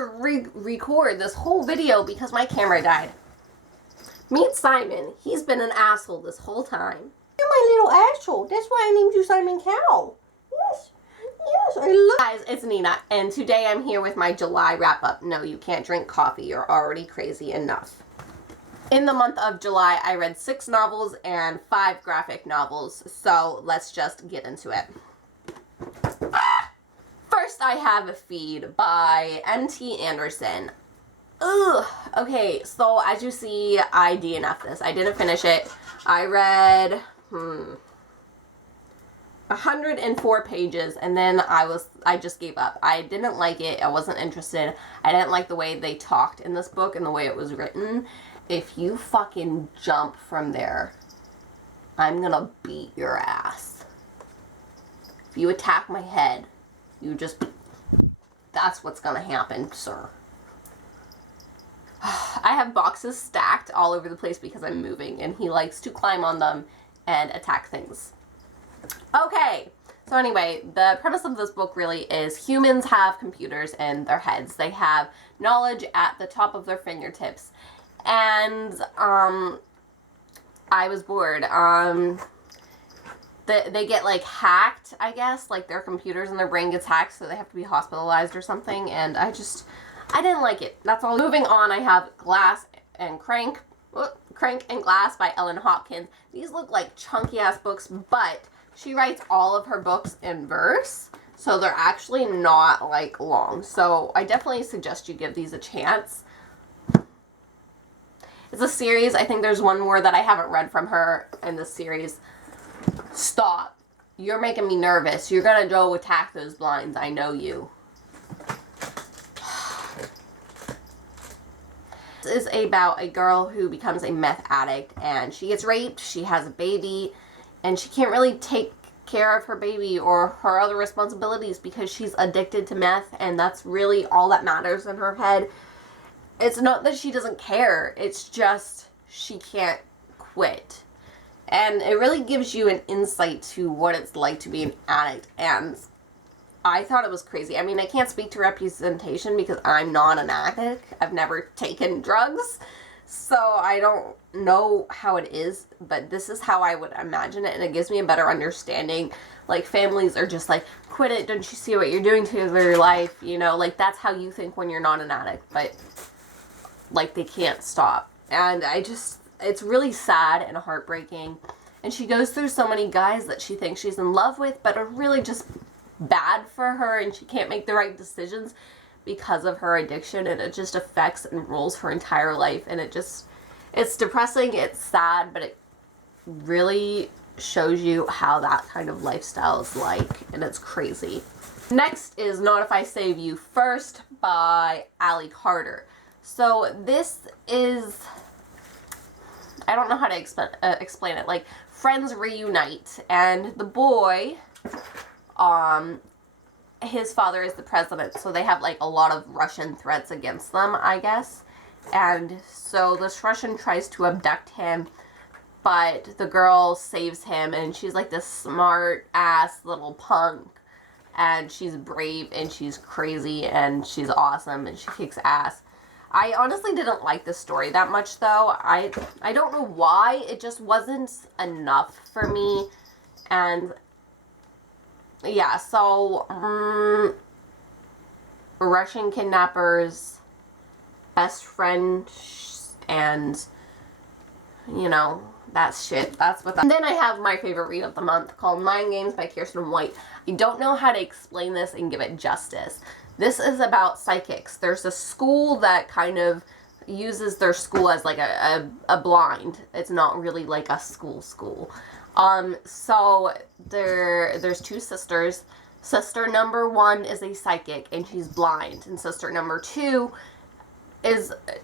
to record this whole video because my camera died. Meet Simon. He's been an asshole this whole time. You're my little asshole. That's why I named you Simon Cowell. Yes. Yes, I love. Guys, it's Nina, and today I'm here with my July wrap-up. No, you can't drink coffee. You're already crazy enough. In the month of July, I read 6 novels and 5 graphic novels, so let's just get into it. First, I have Feed by N.T. Anderson. Ugh. Okay, so as you see, I DNF'd this. I didn't finish it. I read, 104 pages, and then I just gave up. I didn't like it. I wasn't interested. I didn't like the way they talked in this book and the way it was written. If you fucking jump from there, I'm gonna beat your ass. If you attack my head, that's what's gonna happen, sir. I have boxes stacked all over the place because I'm moving, and he likes to climb on them and attack things. Okay, so anyway, the premise of this book really is humans have computers in their heads. They have knowledge at the top of their fingertips. And, I was bored. They get, like, hacked, I guess. Like, their computers and their brain gets hacked, so they have to be hospitalized or something. And I didn't like it. That's all. Moving on, I have Crank and Glass by Ellen Hopkins. These look like chunky-ass books, but she writes all of her books in verse, so they're actually not, like, long. So I definitely suggest you give these a chance. It's a series. I think there's one more that I haven't read from her in this series. Stop. You're making me nervous. You're gonna go attack those blinds. I know you. This is about a girl who becomes a meth addict, and she gets raped, she has a baby, and she can't really take care of her baby or her other responsibilities because she's addicted to meth, and that's really all that matters in her head. It's not that she doesn't care, it's just she can't quit. And it really gives you an insight to what it's like to be an addict, and I thought it was crazy. I mean, I can't speak to representation because I'm not an addict. I've never taken drugs, so I don't know how it is, but this is how I would imagine it, and it gives me a better understanding. Like, families are just like, quit it, don't you see what you're doing to your life, you know? Like, that's how you think when you're not an addict, but, like, they can't stop. And it's really sad and heartbreaking, and she goes through so many guys that she thinks she's in love with, but are really just bad for her, and she can't make the right decisions because of her addiction, and it just affects and rules her entire life, and it's depressing, it's sad, but it really shows you how that kind of lifestyle is like, and it's crazy. Next is Not If I Save You First by Ally Carter. So this is, I don't know how to explain it, like, friends reunite, and the boy, his father is the president, so they have, like, a lot of Russian threats against them, I guess. And so this Russian tries to abduct him, but the girl saves him, and she's, like, this smart-ass little punk, and she's brave, and she's crazy, and she's awesome, and she kicks ass. I honestly didn't like this story that much, though. I don't know why. It just wasn't enough for me, and yeah, so, Russian kidnappers, best friend, and, you know, that's shit. That's what that. And then I have my favorite read of the month called Mind Games by Kiersten White. I don't know how to explain this and give it justice. This is about psychics. There's a school that kind of uses their school as like a blind. It's not really like a school. So there's 2 sisters. Sister number 1 is a psychic, and she's blind. And sister number 2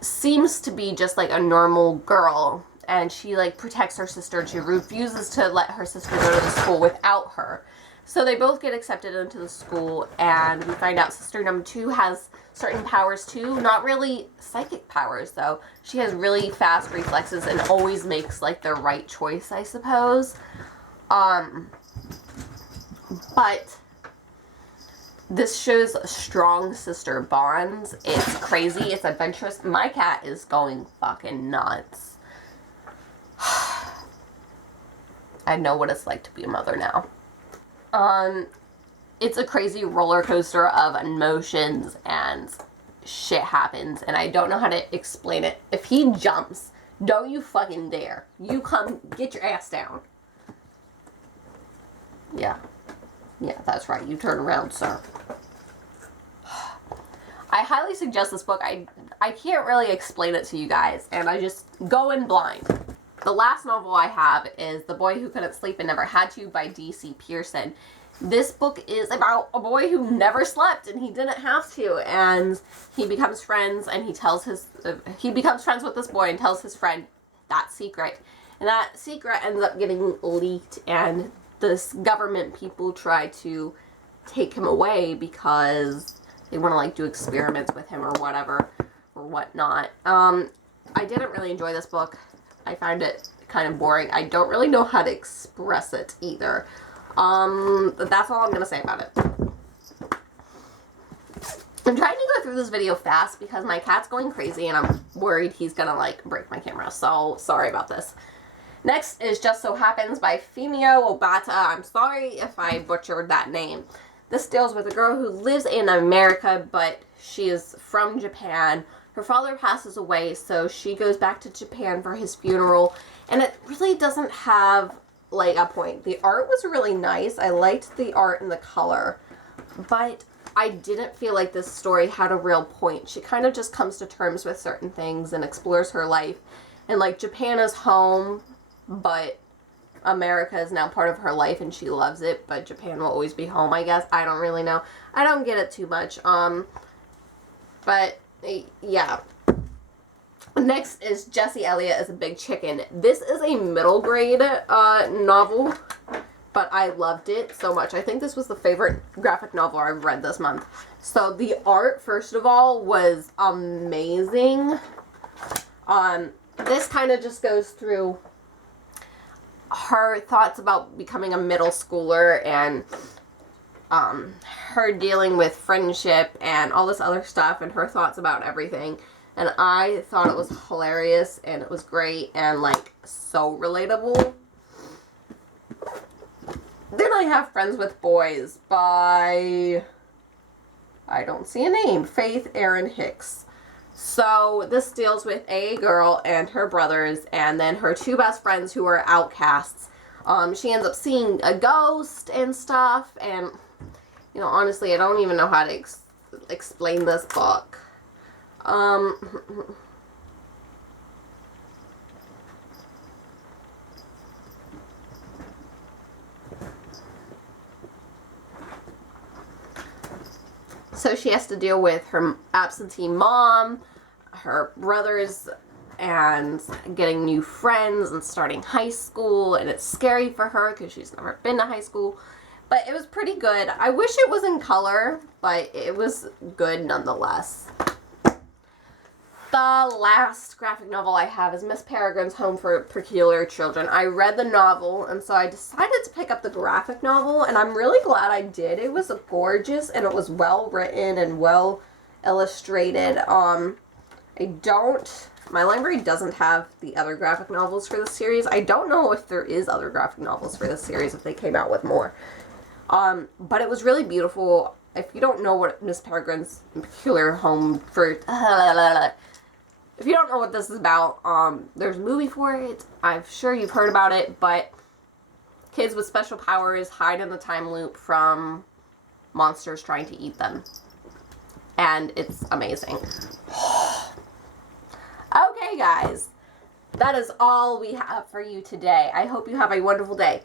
seems to be just like a normal girl, and she, like, protects her sister, and she refuses to let her sister go to the school without her. So they both get accepted into the school, and we find out sister number 2 has certain powers too. Not really psychic powers, though. She has really fast reflexes and always makes, like, the right choice, I suppose. But This shows strong sister bonds. It's crazy. It's adventurous. My cat is going fucking nuts. I know what it's like to be a mother now. It's a crazy roller coaster of emotions and shit happens, and I don't know how to explain it. If he jumps, don't you fucking dare. You come, get your ass down. Yeah. Yeah, that's right. You turn around, sir. I highly suggest this book. I can't really explain it to you guys, and I just go in blind. The last novel I have is The Boy Who Couldn't Sleep and Never Had to by D.C. Pearson. This book is about a boy who never slept and he didn't have to, and he becomes friends and he becomes friends with this boy and tells his friend that secret. And that secret ends up getting leaked, and this government people try to take him away because they want to like do experiments with him or whatever or whatnot. I didn't really enjoy this book. I found it kind of boring. I don't really know how to express it either. But that's all I'm gonna say about it. I'm trying to go through this video fast because my cat's going crazy and I'm worried he's gonna like break my camera, so sorry about this. Next is Just So Happens by Fumio Obata. I'm sorry if I butchered that name. This deals with a girl who lives in America, but she is from Japan. Her father passes away, so she goes back to Japan for his funeral, and it really doesn't have like a point. The art was really nice. I liked the art and the color, but I didn't feel like this story had a real point. She kind of just comes to terms with certain things and explores her life, and like Japan is home, but America is now part of her life and she loves it, but Japan will always be home, I guess. I don't really know. I don't get it too much. But yeah. Next is Jesse Elliott is a Big Chicken. This is a middle grade novel, but I loved it so much. I think this was the favorite graphic novel I've read this month. So the art, first of all, was amazing. This kind of just goes through her thoughts about becoming a middle schooler and her dealing with friendship and all this other stuff and her thoughts about everything. And I thought it was hilarious and it was great and like so relatable. Then I have Friends with Boys by, I don't see a name, Faith Erin Hicks. So this deals with a girl and her brothers and then her two best friends who are outcasts. She ends up seeing a ghost and stuff, and you know, honestly, I don't even know how to explain this book. So she has to deal with her absentee mom, her brothers, and getting new friends and starting high school, and it's scary for her because she's never been to high school. But it was pretty good. I wish it was in color, but it was good nonetheless. The last graphic novel I have is Miss Peregrine's Home for Peculiar Children. I read the novel, and so I decided to pick up the graphic novel, and I'm really glad I did. It was gorgeous, and it was well written and well illustrated. My library doesn't have the other graphic novels for this series. I don't know if there is other graphic novels for this series, if they came out with more. But it was really beautiful. If you don't know what Miss Peregrine's Peculiar Home for... If you don't know what this is about, there's a movie for it. I'm sure you've heard about it, but kids with special powers hide in the time loop from monsters trying to eat them. And it's amazing. Okay, guys. That is all we have for you today. I hope you have a wonderful day.